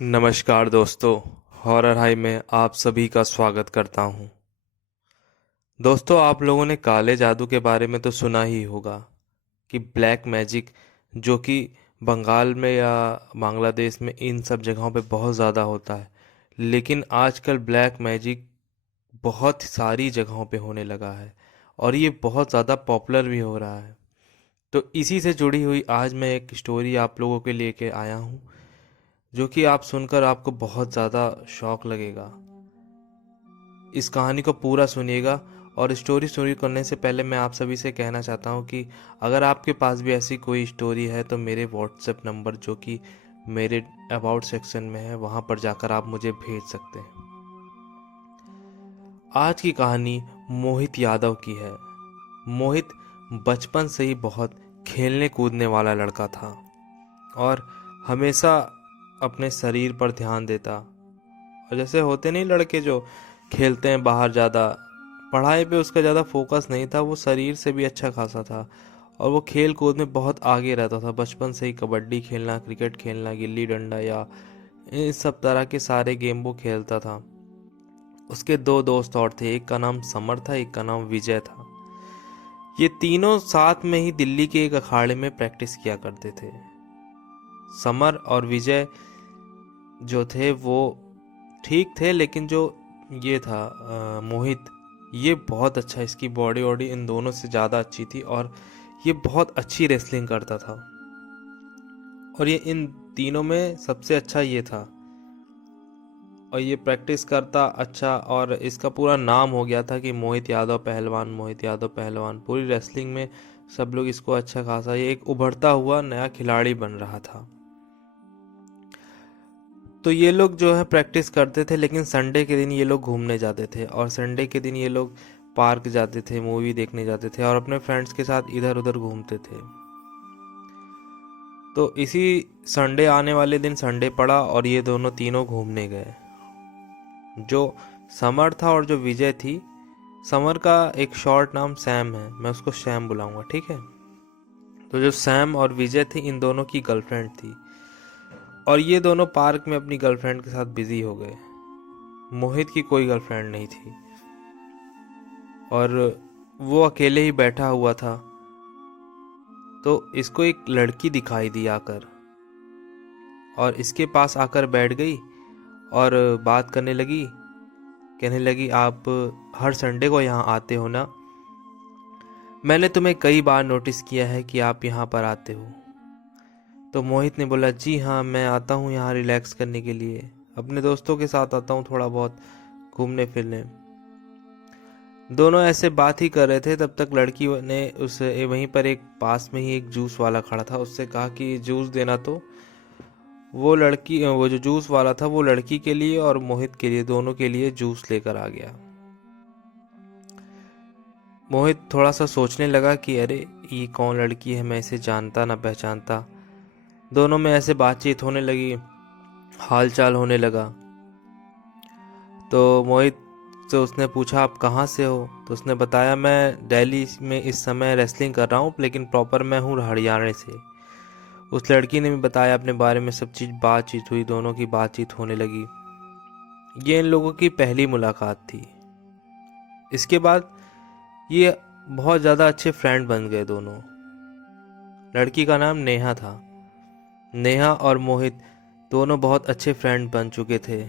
नमस्कार दोस्तों। Horror high में आप सभी का स्वागत करता हूं। दोस्तों, आप लोगों ने काले जादू के बारे में तो सुना ही होगा कि ब्लैक मैजिक, जो कि बंगाल में या बांग्लादेश में इन सब जगहों पे बहुत ज़्यादा होता है। लेकिन आजकल ब्लैक मैजिक बहुत सारी जगहों पे होने लगा है और ये बहुत ज़्यादा पॉपुलर भी हो रहा है। तो इसी से जुड़ी हुई आज मैं एक स्टोरी आप लोगों के लेके आया हूँ, जो कि आप सुनकर आपको बहुत ज़्यादा शौक लगेगा। इस कहानी को पूरा सुनिएगा। और स्टोरी शुरू करने से पहले मैं आप सभी से कहना चाहता हूँ कि अगर आपके पास भी ऐसी कोई स्टोरी है तो मेरे व्हाट्सएप नंबर, जो कि मेरे अबाउट सेक्शन में है, वहाँ पर जाकर आप मुझे भेज सकते हैं। आज की कहानी मोहित यादव की है। मोहित बचपन से ही बहुत खेलने कूदने वाला लड़का था और हमेशा अपने शरीर पर ध्यान देता। और जैसे होते नहीं लड़के जो खेलते हैं बाहर, ज़्यादा पढ़ाई पे उसका ज़्यादा फोकस नहीं था, वो शरीर से भी अच्छा खासा था और वो खेल कूद में बहुत आगे रहता था। बचपन से ही कबड्डी खेलना, क्रिकेट खेलना, गिल्ली डंडा या इन सब तरह के सारे गेम वो खेलता था। उसके दो दोस्त और थे, एक का नाम समर था, एक का नाम विजय था। ये तीनों साथ में ही दिल्ली के एक अखाड़े में प्रैक्टिस किया करते थे। समर और विजय जो थे वो ठीक थे, लेकिन जो ये था मोहित, ये बहुत अच्छा, इसकी बॉडी वॉडी इन दोनों से ज़्यादा अच्छी थी और ये बहुत अच्छी रेसलिंग करता था। और ये इन तीनों में सबसे अच्छा ये था और ये प्रैक्टिस करता अच्छा, और इसका पूरा नाम हो गया था कि मोहित यादव पहलवान, मोहित यादव पहलवान। पूरी रेसलिंग में सब लोग इसको अच्छा खासा, ये एक उभरता हुआ नया खिलाड़ी बन रहा था। तो ये लोग जो है प्रैक्टिस करते थे, लेकिन संडे के दिन ये लोग घूमने जाते थे और संडे के दिन ये लोग पार्क जाते थे, मूवी देखने जाते थे और अपने फ्रेंड्स के साथ इधर उधर घूमते थे। तो इसी संडे आने वाले दिन संडे पड़ा और ये दोनों तीनों घूमने गए। जो समर था और जो विजय थी, समर का एक शॉर्ट नाम सैम है, मैं उसको सैम बुलाऊंगा, ठीक है। तो जो सैम और विजय थी, इन दोनों की गर्लफ्रेंड थी और ये दोनों पार्क में अपनी गर्लफ्रेंड के साथ बिजी हो गए। मोहित की कोई गर्लफ्रेंड नहीं थी और वो अकेले ही बैठा हुआ था। तो इसको एक लड़की दिखाई दी आकर और इसके पास आकर बैठ गई और बात करने लगी। कहने लगी, आप हर संडे को यहाँ आते हो ना? मैंने तुम्हें कई बार नोटिस किया है कि आप यहाँ पर आते हो। तो मोहित ने बोला, जी हाँ, मैं आता हूँ यहाँ रिलैक्स करने के लिए, अपने दोस्तों के साथ आता हूँ थोड़ा बहुत घूमने फिरने। दोनों ऐसे बात ही कर रहे थे, तब तक लड़की ने उस वहीं पर एक पास में ही एक जूस वाला खड़ा था, उससे कहा कि जूस देना। तो वो जो जूस वाला था वो लड़की के लिए और मोहित के लिए, दोनों के लिए जूस लेकर आ गया। मोहित थोड़ा सा सोचने लगा कि अरे ये कौन लड़की है, मैं इसे जानता ना पहचानता। दोनों में ऐसे बातचीत होने लगी, हाल चाल होने लगा। तो मोहित से उसने पूछा, आप कहाँ से हो? तो उसने बताया, मैं दिल्ली में इस समय रेसलिंग कर रहा हूँ, लेकिन प्रॉपर मैं हूँ हरियाणा से। उस लड़की ने भी बताया अपने बारे में सब चीज़, बातचीत हुई, दोनों की बातचीत होने लगी। ये इन लोगों की पहली मुलाकात थी। इसके बाद ये बहुत ज़्यादा अच्छे फ्रेंड बन गए दोनों। लड़की का नाम नेहा था। नेहा और मोहित दोनों बहुत अच्छे फ्रेंड बन चुके थे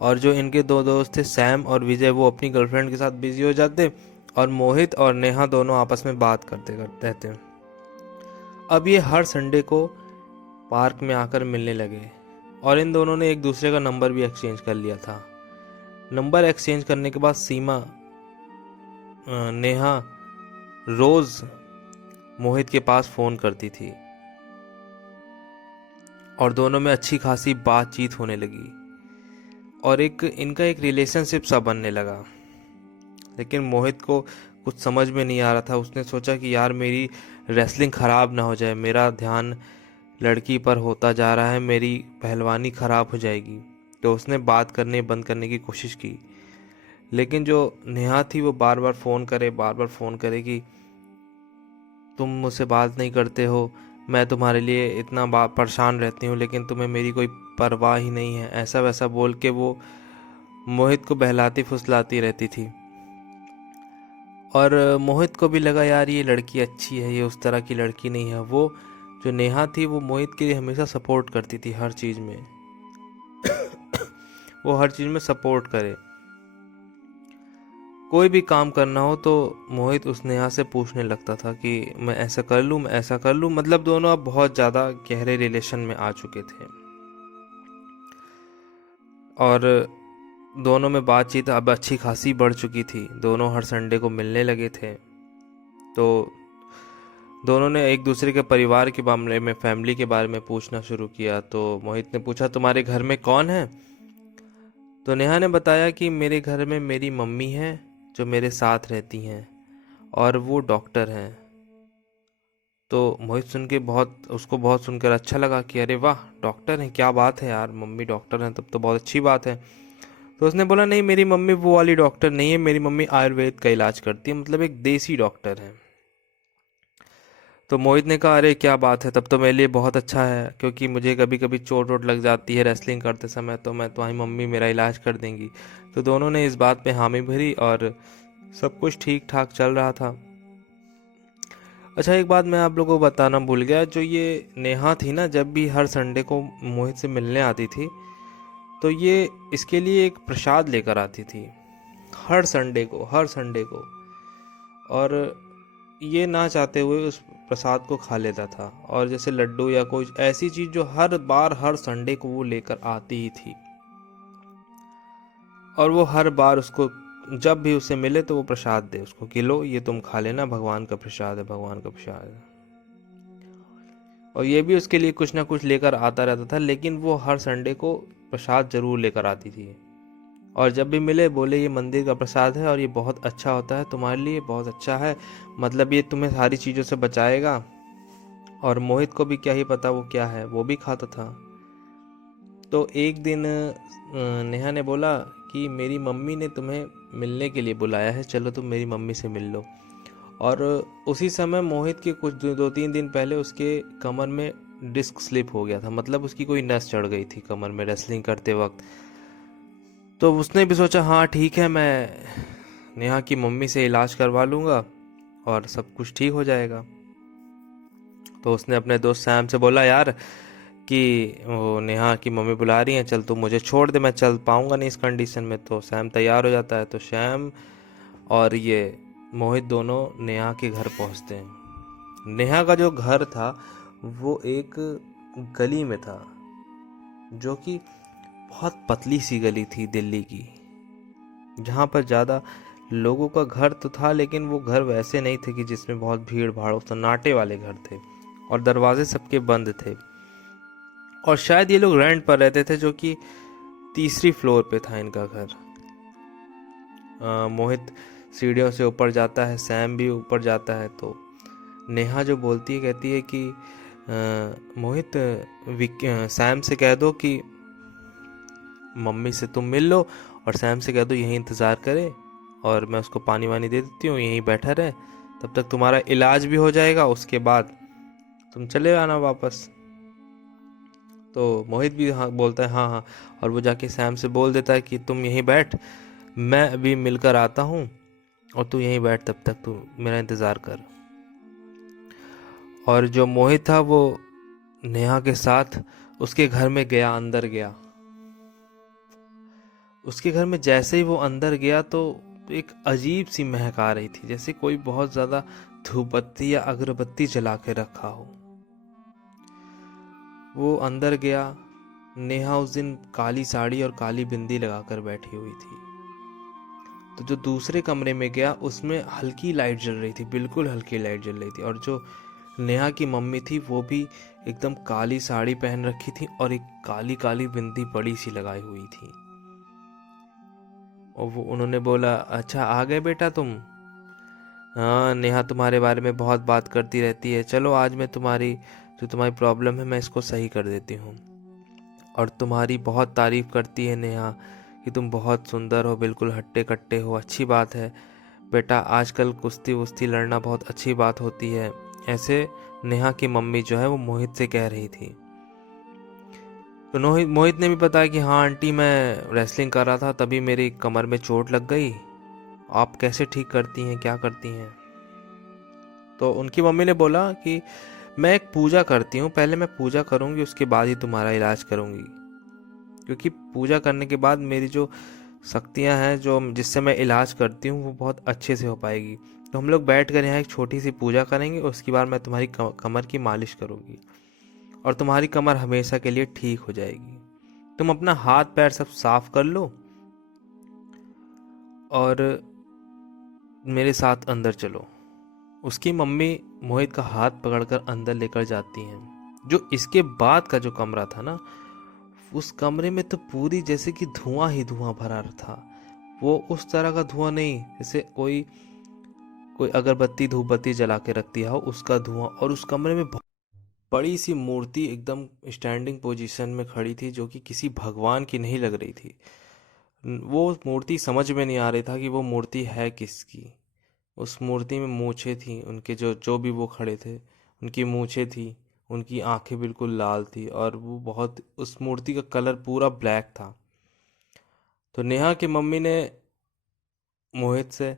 और जो इनके दो दोस्त थे सैम और विजय, वो अपनी गर्लफ्रेंड के साथ बिजी हो जाते और मोहित और नेहा दोनों आपस में बात करते करते रहते। अब ये हर संडे को पार्क में आकर मिलने लगे और इन दोनों ने एक दूसरे का नंबर भी एक्सचेंज कर लिया था। नंबर एक्सचेंज करने के बाद नेहा रोज मोहित के पास फोन करती थी और दोनों में अच्छी खासी बातचीत होने लगी और इनका एक रिलेशनशिप सा बनने लगा। लेकिन मोहित को कुछ समझ में नहीं आ रहा था। उसने सोचा कि यार मेरी रेसलिंग ख़राब ना हो जाए, मेरा ध्यान लड़की पर होता जा रहा है, मेरी पहलवानी ख़राब हो जाएगी। तो उसने बात करने बंद करने की कोशिश की, लेकिन जो नेहा थी वो बार बार फ़ोन करे कि तुम मुझसे बात नहीं करते हो, मैं तुम्हारे लिए इतना परेशान रहती हूँ लेकिन तुम्हें मेरी कोई परवाह ही नहीं है, ऐसा वैसा बोल के वो मोहित को बहलाती फुसलाती रहती थी। और मोहित को भी लगा यार ये लड़की अच्छी है, ये उस तरह की लड़की नहीं है। वो जो नेहा थी वो मोहित के लिए हमेशा सपोर्ट करती थी हर चीज़ में, वो हर चीज़ में सपोर्ट करे। कोई भी काम करना हो तो मोहित उस नेहा से पूछने लगता था कि मैं ऐसा कर लूँ, मैं ऐसा कर लूँ। मतलब दोनों अब बहुत ज़्यादा गहरे रिलेशन में आ चुके थे और दोनों में बातचीत अब अच्छी खासी बढ़ चुकी थी। दोनों हर संडे को मिलने लगे थे। तो दोनों ने एक दूसरे के परिवार के मामले में, फैमिली के बारे में पूछना शुरू किया। तो मोहित ने पूछा तुम्हारे घर में कौन है? तो नेहा ने बताया कि मेरे घर में मेरी मम्मी है जो मेरे साथ रहती हैं और वो डॉक्टर हैं। तो मोहित सुन के उसको बहुत सुनकर अच्छा लगा कि अरे वाह, डॉक्टर हैं, क्या बात है यार, मम्मी डॉक्टर हैं, तब तो बहुत अच्छी बात है। तो उसने बोला नहीं, मेरी मम्मी वो वाली डॉक्टर नहीं है, मेरी मम्मी आयुर्वेद का इलाज करती है, मतलब एक देसी डॉक्टर है। तो मोहित ने कहा अरे क्या बात है, तब तो मेरे लिए बहुत अच्छा है, क्योंकि मुझे कभी कभी चोट वोट लग जाती है रेसलिंग करते समय, तो मैं तुम्हारी मम्मी मेरा इलाज कर देंगी। तो दोनों ने इस बात पे हामी भरी और सब कुछ ठीक ठाक चल रहा था। अच्छा, एक बात मैं आप लोगों को बताना भूल गया, जो ये नेहा थी ना, जब भी हर संडे को मोहित से मिलने आती थी तो ये इसके लिए एक प्रसाद लेकर आती थी हर संडे को। और ये ना चाहते हुए उस प्रसाद को खा लेता था, और जैसे लड्डू या कोई ऐसी चीज जो हर बार हर संडे को वो लेकर आती ही थी। और वो हर बार उसको जब भी उसे मिले तो वो प्रसाद दे उसको कि लो ये तुम खा लेना, भगवान का प्रसाद है, भगवान का प्रसाद है। और ये भी उसके लिए कुछ ना कुछ लेकर आता रहता था, लेकिन वो हर संडे को प्रसाद जरूर लेकर आती थी। और जब भी मिले बोले ये मंदिर का प्रसाद है और ये बहुत अच्छा होता है, तुम्हारे लिए बहुत अच्छा है, मतलब ये तुम्हें सारी चीज़ों से बचाएगा। और मोहित को भी क्या ही पता वो क्या है, वो भी खाता था। तो एक दिन नेहा ने बोला कि मेरी मम्मी ने तुम्हें मिलने के लिए बुलाया है, चलो तुम मेरी मम्मी से मिल लो। और उसी समय मोहित के कुछ 2-3 दिन पहले उसके कमर में डिस्क स्लिप हो गया था, मतलब उसकी कोई नस चढ़ गई थी कमर में रेसलिंग करते वक्त। तो उसने भी सोचा हाँ ठीक है, मैं नेहा की मम्मी से इलाज करवा लूँगा और सब कुछ ठीक हो जाएगा। तो उसने अपने दोस्त सैम से बोला यार कि वो नेहा की मम्मी बुला रही हैं, चल तू मुझे छोड़ दे, मैं चल पाऊंगा नहीं इस कंडीशन में। तो सैम तैयार हो जाता है। तो सैम और ये मोहित दोनों नेहा के घर पहुंचते हैं। नेहा का जो घर था वो एक गली में था, जो कि बहुत पतली सी गली थी दिल्ली की, जहाँ पर ज़्यादा लोगों का घर तो था, लेकिन वो घर वैसे नहीं थे कि जिसमें बहुत भीड़ भाड़ हो, सन्नाटे वाले घर थे और दरवाजे सबके बंद थे। और शायद ये लोग रेंट पर रहते थे, जो कि तीसरी फ्लोर पे था इनका घर। मोहित सीढ़ियों से ऊपर जाता है, सैम भी ऊपर जाता है। तो नेहा जो बोलती है, कहती है कि मोहित सैम से कह दो कि मम्मी से तुम मिल लो, और सैम से कह दो यहीं इंतज़ार करे, और मैं उसको पानी वानी दे देती हूँ, यहीं बैठा रहे, तब तक तुम्हारा इलाज भी हो जाएगा, उसके बाद तुम चले आना वापस। तो मोहित भी हाँ बोलता है हाँ हाँ, और वो जाके सैम से बोल देता है कि तुम यहीं बैठ, मैं अभी मिलकर आता हूँ, और तू यहीं बैठ, तब तक तू मेरा इंतज़ार कर। और जो मोहित था वो नेहा के साथ उसके घर में गया, अंदर गया। उसके घर में जैसे ही वो अंदर गया तो एक अजीब सी महक आ रही थी, जैसे कोई बहुत ज़्यादा धूपबत्ती या अगरबत्ती जला के रखा हो। वो अंदर गया। नेहा उस दिन काली साड़ी और काली बिंदी लगाकर बैठी हुई थी। तो जो दूसरे कमरे में गया उसमें हल्की लाइट जल रही थी, बिल्कुल हल्की लाइट जल रही थी। और जो नेहा की मम्मी थी वो भी एकदम काली साड़ी पहन रखी थी और एक काली काली बिंदी बड़ी सी लगाई हुई थी। और वो उन्होंने बोला अच्छा आ गए बेटा तुम, हाँ नेहा तुम्हारे बारे में बहुत बात करती रहती है, चलो आज मैं तुम्हारी प्रॉब्लम है मैं इसको सही कर देती हूँ। और तुम्हारी बहुत तारीफ करती है नेहा कि तुम बहुत सुंदर हो, बिल्कुल हट्टे कट्टे हो, अच्छी बात है बेटा, आजकल कुश्ती वुस्ती लड़ना बहुत अच्छी बात होती है, ऐसे नेहा की मम्मी जो है वो मोहित से कह रही थी। तो मोहित ने भी बताया कि हाँ आंटी, मैं रेसलिंग कर रहा था तभी मेरी कमर में चोट लग गई। आप कैसे ठीक करती हैं, क्या करती हैं? तो उनकी मम्मी ने बोला कि मैं एक पूजा करती हूँ, पहले मैं पूजा करूँगी उसके बाद ही तुम्हारा इलाज करूँगी, क्योंकि पूजा करने के बाद मेरी जो शक्तियाँ हैं जो जिससे मैं इलाज करती हूँ वो बहुत अच्छे से हो पाएगी। तो हम लोग बैठ कर यहाँ एक छोटी सी पूजा करेंगे, उसके बाद मैं तुम्हारी कमर की मालिश करूँगी और तुम्हारी कमर हमेशा के लिए ठीक हो जाएगी। तुम अपना हाथ पैर सब साफ कर लो और मेरे साथ अंदर चलो। उसकी मम्मी मोहित का हाथ पकड़कर अंदर लेकर जाती हैं। जो इसके बाद का जो कमरा था ना, उस कमरे में तो पूरी जैसे कि धुआं ही धुआं भरा था। वो उस तरह का धुआं नहीं जैसे कोई कोई अगरबत्ती धूपबत्ती जला के रख दिया हो उसका धुआं। और उस कमरे में बड़ी सी मूर्ति एकदम स्टैंडिंग पोजीशन में खड़ी थी, जो कि किसी भगवान की नहीं लग रही थी। वो मूर्ति समझ में नहीं आ रही था कि वो मूर्ति है किसकी। उस मूर्ति में मूछें थी उनके, जो जो भी वो खड़े थे उनकी मूछें थी, उनकी आंखें बिल्कुल लाल थी और वो बहुत, उस मूर्ति का कलर पूरा ब्लैक था। तो नेहा की मम्मी ने मोहित से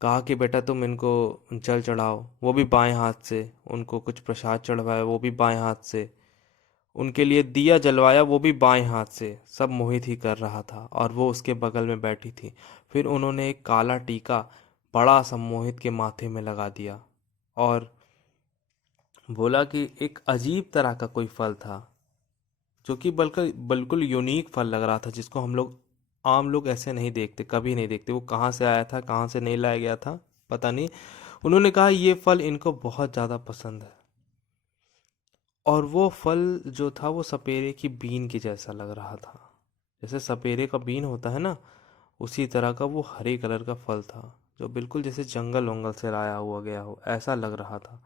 कहा कि बेटा तुम इनको जल चढ़ाओ, वो भी बाएं हाथ से। उनको कुछ प्रसाद चढ़वाया, वो भी बाएं हाथ से। उनके लिए दिया जलवाया, वो भी बाएं हाथ से। सब मोहित ही कर रहा था और वो उसके बगल में बैठी थी। फिर उन्होंने एक काला टीका बड़ा सा मोहित के माथे में लगा दिया और बोला कि एक अजीब तरह का कोई फल था, जो कि बिल्कुल बिल्कुल यूनिक फल लग रहा था, जिसको हम लोग आम लोग ऐसे नहीं देखते, कभी नहीं देखते। वो कहाँ से आया था, कहाँ से नहीं लाया गया था, पता नहीं। उन्होंने कहा ये फल इनको बहुत ज़्यादा पसंद है। और वो फल जो था वो सपेरे की बीन के जैसा लग रहा था। जैसे सपेरे का बीन होता है ना, उसी तरह का वो हरे कलर का फल था, जो बिल्कुल जैसे जंगल वंगल से लाया हुआ गया हो ऐसा लग रहा था।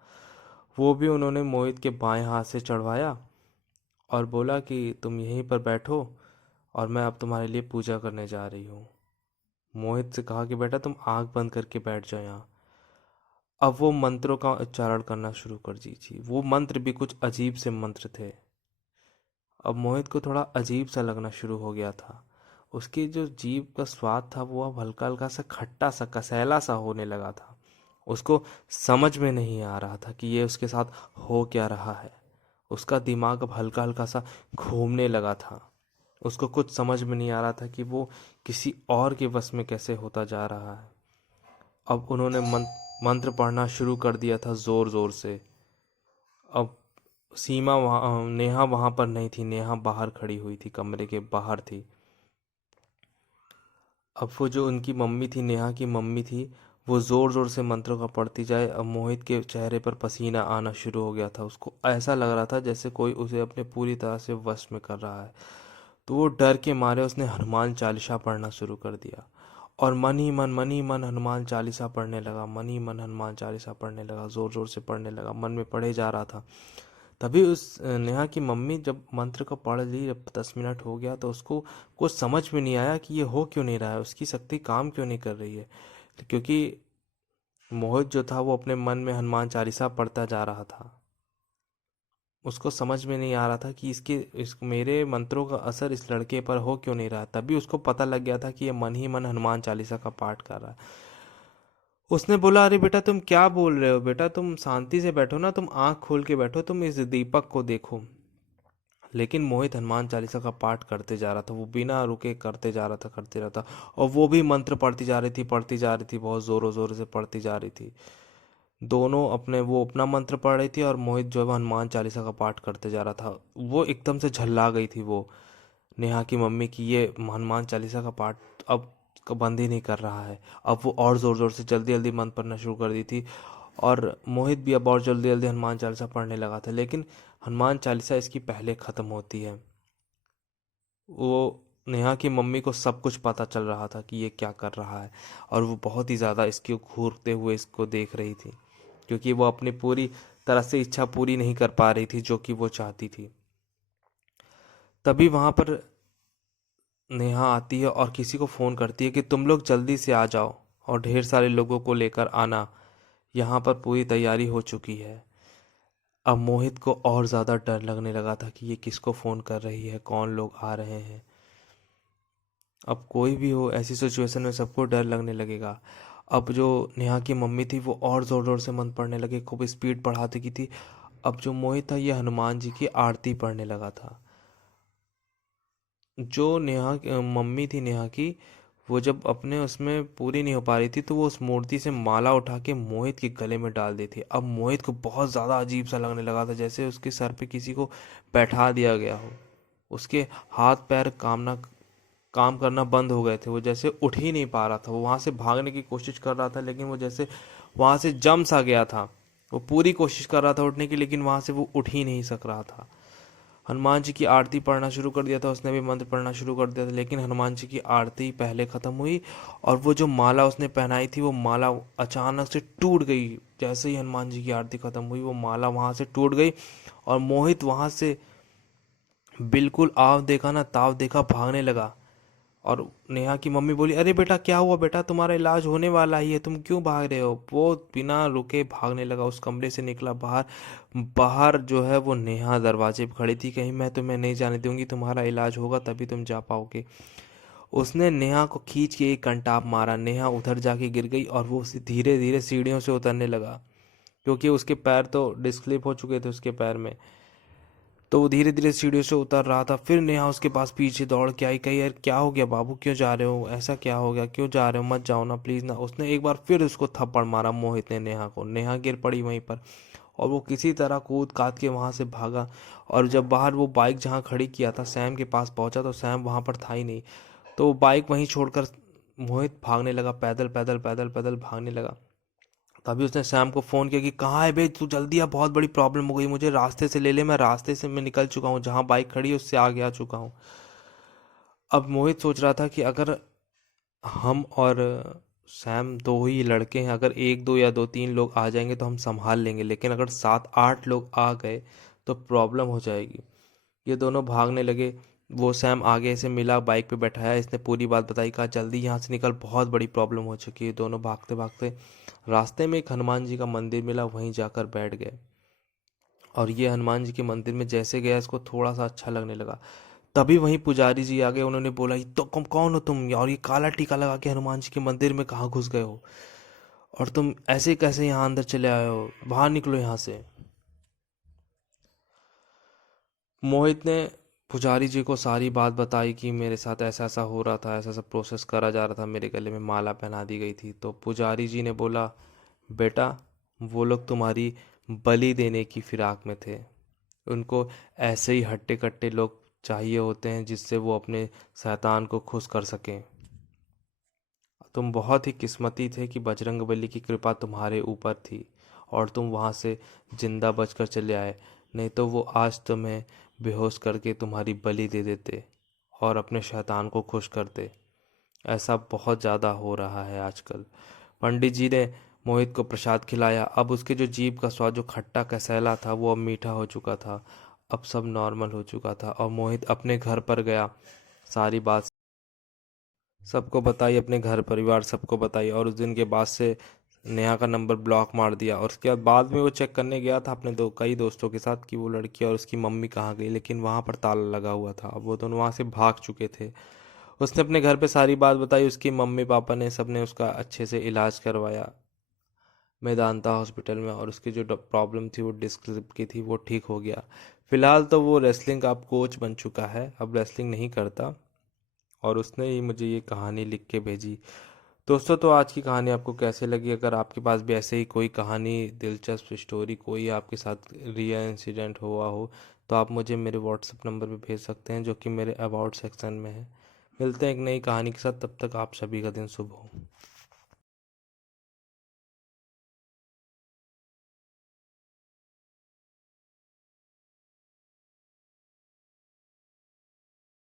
वो भी उन्होंने मोहित के बाएं हाथ से चढ़वाया और बोला कि तुम यहीं पर बैठो और मैं अब तुम्हारे लिए पूजा करने जा रही हूँ। मोहित से कहा कि बेटा तुम आंख बंद करके बैठ जाओ यहाँ। अब वो मंत्रों का उच्चारण करना शुरू कर दीजिए। वो मंत्र भी कुछ अजीब से मंत्र थे। अब मोहित को थोड़ा अजीब सा लगना शुरू हो गया था। उसकी जो जीभ का स्वाद था वो अब हल्का हल्का सा खट्टा सा कसैला सा होने लगा था। उसको समझ में नहीं आ रहा था कि ये उसके साथ हो क्या रहा है। उसका दिमाग अब हल्का हल्का सा घूमने लगा था। उसको कुछ समझ में नहीं आ रहा था कि वो किसी और के वश में कैसे होता जा रहा है। अब उन्होंने मंत्र पढ़ना शुरू कर दिया था जोर जोर से। अब सीमा वहाँ, नेहा वहाँ पर नहीं थी। नेहा बाहर खड़ी हुई थी, कमरे के बाहर थी। अब वो जो उनकी मम्मी थी, नेहा की मम्मी थी, वो जोर जोर से मंत्रों का पढ़ती जाए। अब मोहित के चेहरे पर पसीना आना शुरू हो गया था। उसको ऐसा लग रहा था जैसे कोई उसे अपने पूरी तरह से वश में कर रहा है। तो वो डर के मारे उसने हनुमान चालीसा पढ़ना शुरू कर दिया और मन ही मन हनुमान चालीसा पढ़ने लगा। मन ही मन हनुमान चालीसा पढ़ने लगा, जोर जोर से पढ़ने लगा, मन में पढ़े जा रहा था। तभी उस नेहा की मम्मी जब मंत्र को पढ़ ली, जब 10 मिनट हो गया तो उसको कुछ समझ में नहीं आया कि ये हो क्यों नहीं रहा है, उसकी शक्ति काम क्यों नहीं कर रही है। क्योंकि मोहित जो था वो अपने मन में हनुमान चालीसा पढ़ता जा रहा था। उसको समझ में नहीं आ रहा था कि इस मेरे मंत्रों का असर इस लड़के पर हो क्यों नहीं रहा। तभी उसको पता लग गया था कि ये मन ही मन हनुमान चालीसा का पाठ कर रहा है। उसने बोला, अरे बेटा तुम क्या बोल रहे हो, बेटा तुम शांति से बैठो ना, तुम आंख खोल के बैठो, तुम इस दीपक को देखो। लेकिन मोहित हनुमान चालीसा का पाठ करते जा रहा था, वो बिना रुके करते जा रहा था, करते रहा था। और वो भी मंत्र पढ़ती जा रही थी, पढ़ती जा रही थी, बहुत जोरों जोरों से पढ़ती जा रही थी। दोनों अपने, वो अपना मंत्र पढ़ रही थी और मोहित जो है हनुमान चालीसा का पाठ करते जा रहा था। वो एकदम से झल्ला गई थी वो नेहा की मम्मी की, ये हनुमान चालीसा का पाठ अब बंद ही नहीं कर रहा है। अब वो और ज़ोर ज़ोर से जल्दी जल्दी मंत्र पढ़ना शुरू कर दी थी और मोहित भी अब और जल्दी जल्दी हनुमान चालीसा पढ़ने लगा था। लेकिन हनुमान चालीसा इसकी पहले ख़त्म होती है। वो नेहा की मम्मी को सब कुछ पता चल रहा था कि ये क्या कर रहा है और वो बहुत ही ज़्यादा इसके घूरते हुए इसको देख रही थी, क्योंकि वो अपनी पूरी तरह से इच्छा पूरी नहीं कर पा रही थी जो कि वो चाहती थी। तभी वहाँ पर नेहा आती है और किसी को फ़ोन करती है कि तुम लोग जल्दी से आ जाओ और ढेर सारे लोगों को लेकर आना, यहाँ पर पूरी तैयारी हो चुकी है। अब मोहित को और ज़्यादा डर लगने लगा था कि ये किसको फ़ोन कर रही है, कौन लोग आ रहे हैं। अब कोई भी हो ऐसी सिचुएशन में सबको डर लगने लगेगा। अब जो नेहा की मम्मी थी वो और ज़ोर ज़ोर से मंत्र पढ़ने लगी, खूब स्पीड बढ़ाती की थी। अब जो मोहित था ये हनुमान जी की आरती पढ़ने लगा था। जो मम्मी थी नेहा की, वो जब अपने उसमें पूरी नहीं हो पा रही थी तो वो उस मूर्ति से माला उठा के मोहित के गले में डाल दी थी। अब मोहित को बहुत ज़्यादा अजीब सा लगने लगा था, जैसे उसके सर पे किसी को बैठा दिया गया हो। उसके हाथ पैर काम करना बंद हो गए थे, वो जैसे उठ ही नहीं पा रहा था। वो वहाँ से भागने की कोशिश कर रहा था लेकिन वो जैसे वहाँ से जम सा गया था। वो पूरी कोशिश कर रहा था उठने की लेकिन वहाँ से वो उठ ही नहीं सक रहा था। हनुमान जी की आरती पढ़ना शुरू कर दिया था, उसने भी मंत्र पढ़ना शुरू कर दिया था, लेकिन हनुमान जी की आरती पहले ख़त्म हुई और वो जो माला उसने पहनाई थी वो माला अचानक से टूट गई। जैसे ही हनुमान जी की आरती ख़त्म हुई वो माला वहाँ से टूट गई और मोहित वहाँ से बिल्कुल आव देखा ना ताव देखा भागने लगा। और नेहा की मम्मी बोली, अरे बेटा क्या हुआ बेटा, तुम्हारा इलाज होने वाला ही है, तुम क्यों भाग रहे हो। वो बिना रुके भागने लगा, उस कमरे से निकला बाहर। बाहर जो है वो नेहा दरवाजे पे खड़ी थी, कहीं मैं तुम्हें नहीं जाने दूंगी, तुम्हारा इलाज होगा तभी तुम जा पाओगे। उसने नेहा को खींच के एक कंटाप मारा, नेहा उधर जाके गिर गई और वो धीरे धीरे सीढ़ियों से उतरने लगा, क्योंकि उसके पैर तो डिस्क्लिप हो चुके थे उसके पैर में। तो वो धीरे धीरे सीढ़ियों से उतर रहा था। फिर नेहा उसके पास पीछे दौड़ के आई, कही, यार क्या हो गया बाबू, क्यों जा रहे हो, ऐसा क्या हो गया, क्यों जा रहे हो, मत जाओ ना प्लीज़ ना। उसने एक बार फिर उसको थप्पड़ मारा मोहित ने नेहा को। नेहा गिर पड़ी वहीं पर और वो किसी तरह कूद काद के वहाँ से भागा। और जब बाहर वो बाइक जहाँ खड़ी किया था सैम के पास पहुंचा तो सैम वहाँ पर था ही नहीं। तो वो बाइक वहीं छोड़कर मोहित भागने लगा, पैदल पैदल पैदल पैदल भागने लगा। तभी उसने सैम को फ़ोन किया कि कहाँ है बे, तू जल्दी आ, बहुत बड़ी प्रॉब्लम हो गई, मुझे रास्ते से ले ले, मैं रास्ते से मैं निकल चुका हूँ, जहाँ बाइक खड़ी है उससे आगे आ चुका हूँ। अब मोहित सोच रहा था कि अगर हम और सैम दो ही लड़के हैं, अगर एक दो या दो तीन लोग आ जाएंगे तो हम संभाल लेंगे, लेकिन अगर सात आठ लोग आ गए तो प्रॉब्लम हो जाएगी। ये दोनों भागने लगे। वो सैम आगे से मिला, बाइक पे बैठाया, इसने पूरी बात बताई, कहा जल्दी यहाँ से निकल, बहुत बड़ी प्रॉब्लम हो चुकी है। दोनों भागते भागते रास्ते में एक हनुमान जी का मंदिर मिला, वहीं जाकर बैठ गए। और ये हनुमान जी के मंदिर में जैसे गया इसको थोड़ा सा अच्छा लगने लगा। तभी वहीं पुजारी जी आ गए, उन्होंने बोला, ये तो कौन हो तुम, और ये काला टीका लगा के हनुमान जी के मंदिर में कहाँ घुस गए हो, और तुम ऐसे कैसे यहाँ अंदर चले आए हो, बाहर निकलो यहाँ से। मोहित ने पुजारी जी को सारी बात बताई कि मेरे साथ ऐसा ऐसा हो रहा था, ऐसा ऐसा प्रोसेस करा जा रहा था, मेरे गले में माला पहना दी गई थी। तो पुजारी जी ने बोला, बेटा वो लोग तुम्हारी बलि देने की फिराक में थे, उनको ऐसे ही हट्टे कट्टे लोग चाहिए होते हैं जिससे वो अपने शैतान को खुश कर सकें। तुम बहुत ही किस्मती थे कि बजरंगबली की कृपा तुम्हारे ऊपर थी और तुम वहां से जिंदा बचकर चले आए, नहीं तो वो आज तुम्हें बेहोश करके तुम्हारी बलि दे देते और अपने शैतान को खुश करते। ऐसा बहुत ज़्यादा हो रहा है आजकल। पंडित जी ने मोहित को प्रसाद खिलाया। अब उसके जो जीभ का स्वाद जो खट्टा कसैला था वो अब मीठा हो चुका था। अब सब नॉर्मल हो चुका था और मोहित अपने घर पर गया, सारी बात सबको बताई, अपने घर परिवार सबको बताई। और उस दिन के बाद से नेहा का नंबर ब्लॉक मार दिया। और उसके बाद में वो चेक करने गया था अपने कई दोस्तों के साथ कि वो लड़की और उसकी मम्मी कहाँ गई, लेकिन वहाँ पर ताला लगा हुआ था। अब वो दोनों वहाँ से भाग चुके थे। उसने अपने घर पे सारी बात बताई, उसकी मम्मी पापा ने सबने उसका अच्छे से इलाज करवाया मेदांता हॉस्पिटल में। और उसकी जो प्रॉब्लम थी वो डिस्क की थी, वो ठीक हो गया। फिलहाल तो वो रेसलिंग का अब कोच बन चुका है, अब रेसलिंग नहीं करता। और उसने ही मुझे ये कहानी लिख के भेजी। दोस्तों तो आज की कहानी आपको कैसे लगी, अगर आपके पास भी ऐसे ही कोई कहानी, दिलचस्प स्टोरी, कोई आपके साथ रियल इंसिडेंट हुआ हो तो आप मुझे मेरे व्हाट्सएप नंबर पे भेज सकते हैं जो कि मेरे अबाउट सेक्शन में है। मिलते हैं एक नई कहानी के साथ, तब तक आप सभी का दिन शुभ हो।